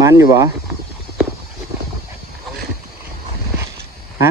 มันอยู่บ่ฮะ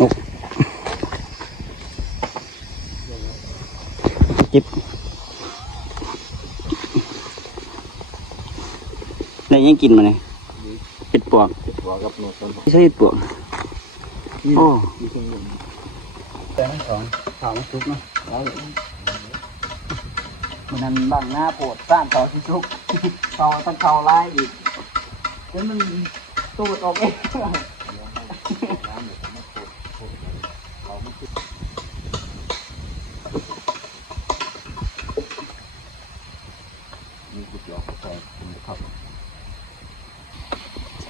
นกจิบได้ยังกินมาเนี่ยเห็ดปวกไม่ใช่เห็ดปวกโอ้แต่ไม่สองข่าวมันซุกเนาะมันนั่นบังหน้าโปวดสร้างต่อที่ซุกต่อต้องเข้าไล่อีกแล้วมันตูดออกเอง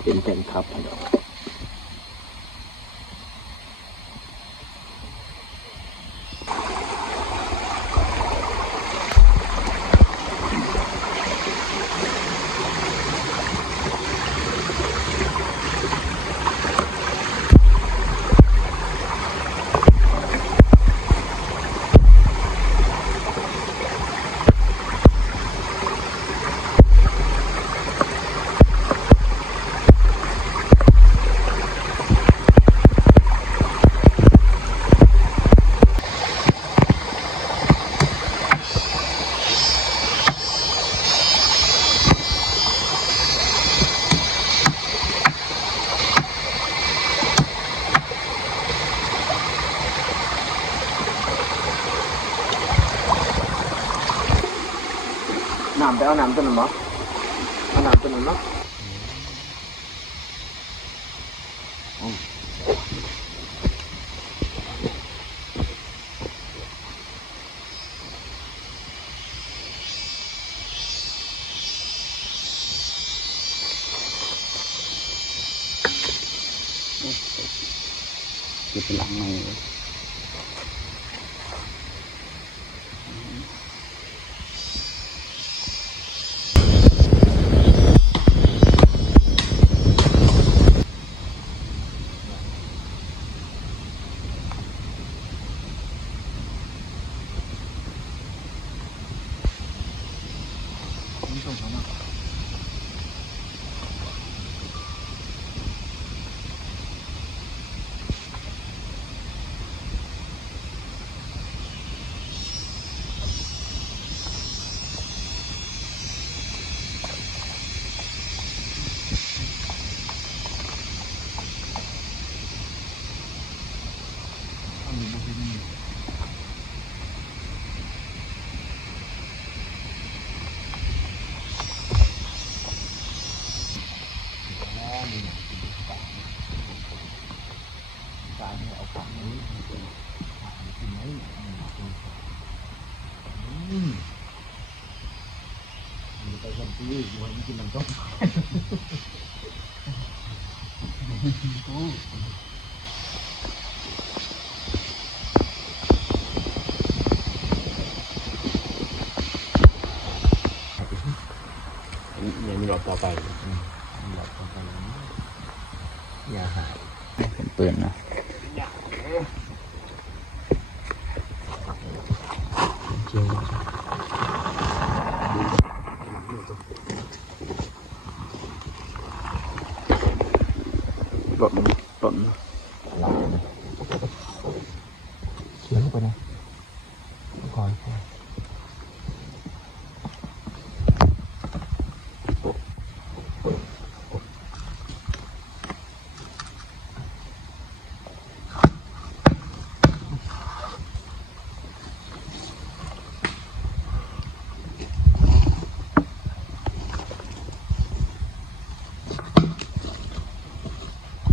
เป็นแผ่นทับน้ำไปเอาน้ำตัวนั้นมั้งเอาน้ำตัวนั้นมั้งจะเป็นหลังใหม่เลยไปกันที่วันนี้กินน้ำต้มยังมีหลอดต่อไปหลอดต่อไปอย่าหายเป็นปืนนะหล่นเขียนลงไปนะก่อน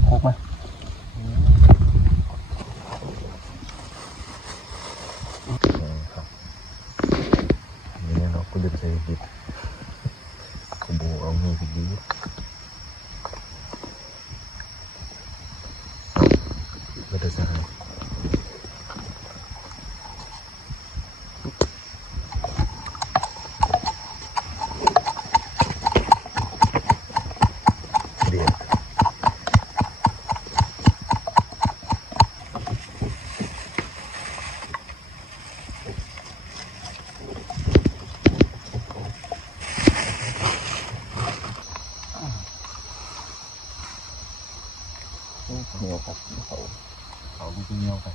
โคกไหมครับ เ เงี้ยวไป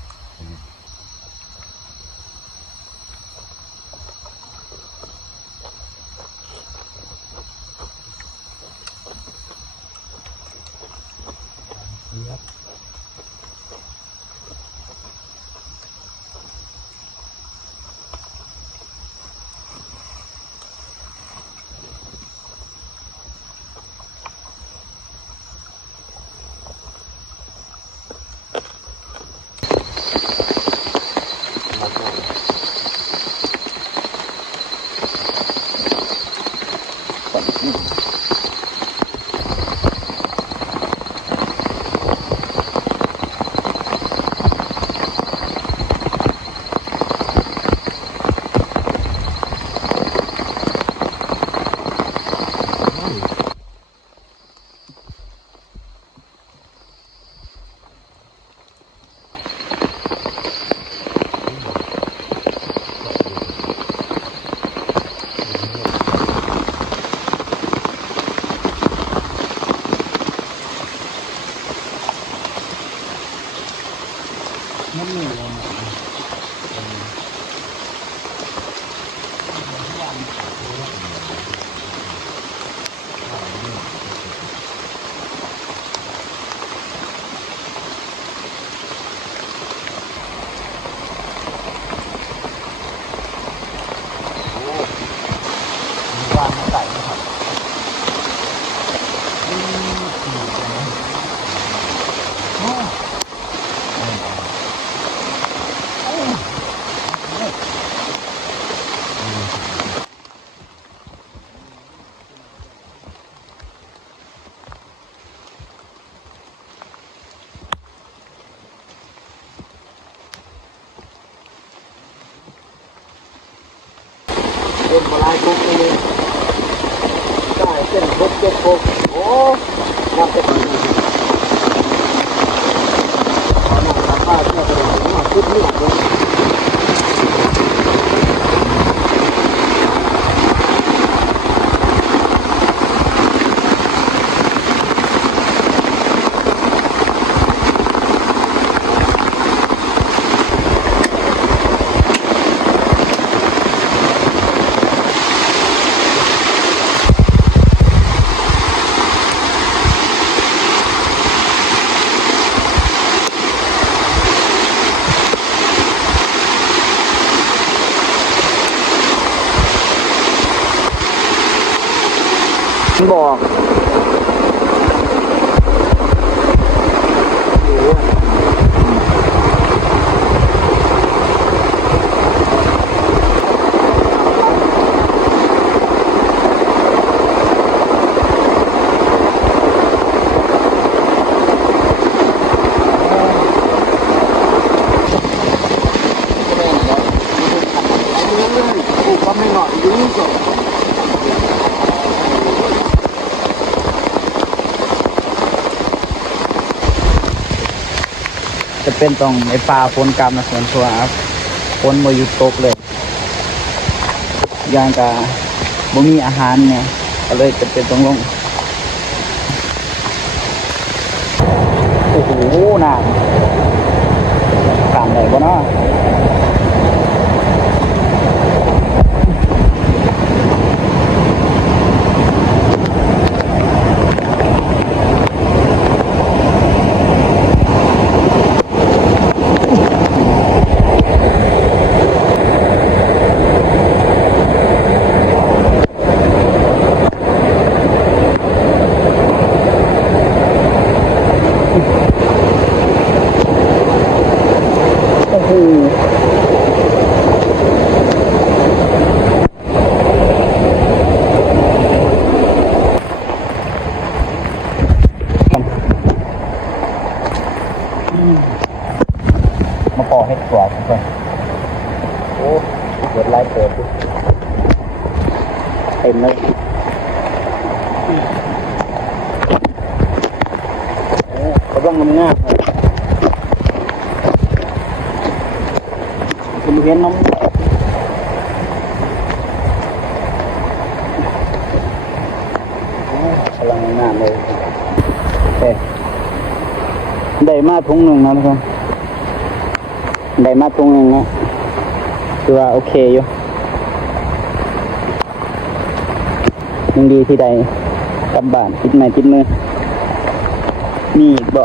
วางใส่นะครับเล่นมาลายปุ๊บเลยได้เส้นปุ๊บเจ็บปุ๊บโอ้นับไปก่อนพอหนักตาป้าเชื่อไปเลยว่าปุ๊บนี่หนักเลยบอกก็ไม่หน่อยยุ่งจบจะเป็นตรงไอ้ปลาฝนกรรมนะส่วนตัวครับฝนมาหยุดตกเลยอย่างกับบ่มีอาหารเนี่ยก็เลยจะเป็นตรงลงโอ้โหน้ำต่ำเลยบ่เนาะมาปอเห็ดกรอบทุกคนโอ้เกิดลายเกิดเต็มเลยโอ้กำลังงามเลยคุณเห็นน้องกำลังงามเลยได้มาถุงหนึ่งนะทุกคน ได้มาตรงนึงนะคือว่าโอเคอยู่ยังดีที่ใดกลับบ้านติดไม้ติดมือนี่อีกบ่